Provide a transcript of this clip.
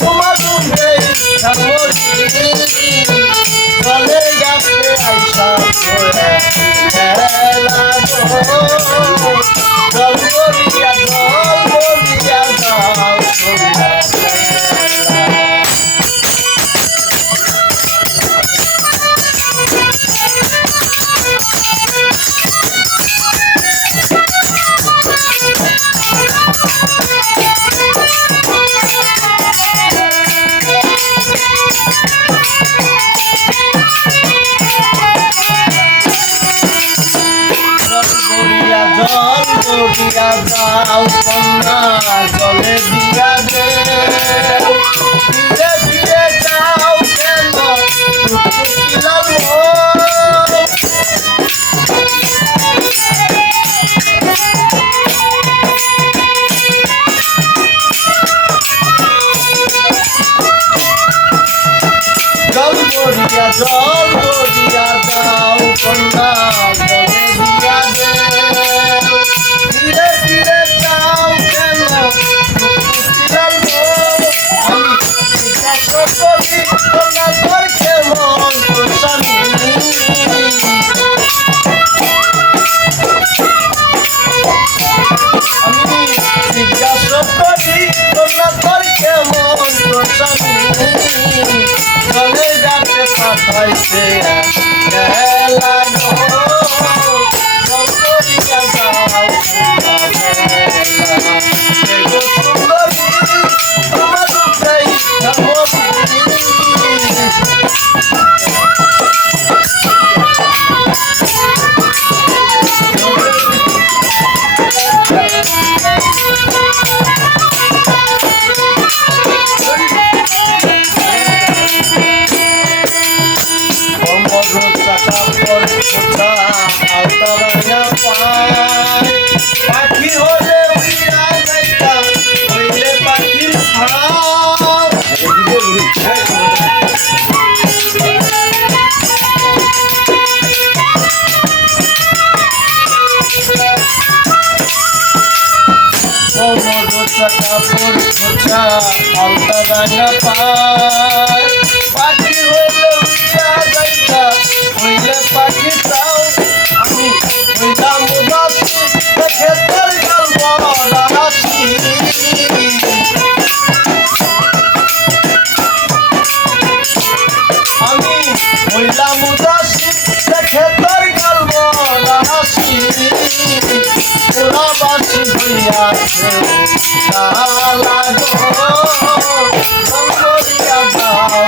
তোমার মুখে চলে গেছে আইসা জল করিয়া যাও দিয়া যাও কন্যা জলে দিয়া দে ফিরে ফিরে যাও কেন টুকটুকিলাম জল গড়িয়া যাও কন্যা জলে দিয়া দে ধীরে ধীরে যাও কেন আমি জিজ্ঞাসা করি তোমরা তোর কেমন স্বামী আমি জিজ্ঞাসা করি তোমরা তোর কেমন স্বামী চলে যাতে পাঠাইছে পাখি হলে উইরা যাইতাম হইলে পাখির কাপড় খোঁচা আলতা রাঙা পায় পাখি হলে উইরা যাইতাম হইলে পাখি চাও আমি হইলাম উদাসী ক্ষেতের গল্প রাখি আমি হইলাম উদাসী ক্ষেতের গল্প রাখি পুরাবাসী হইয়াছে লাগো যাও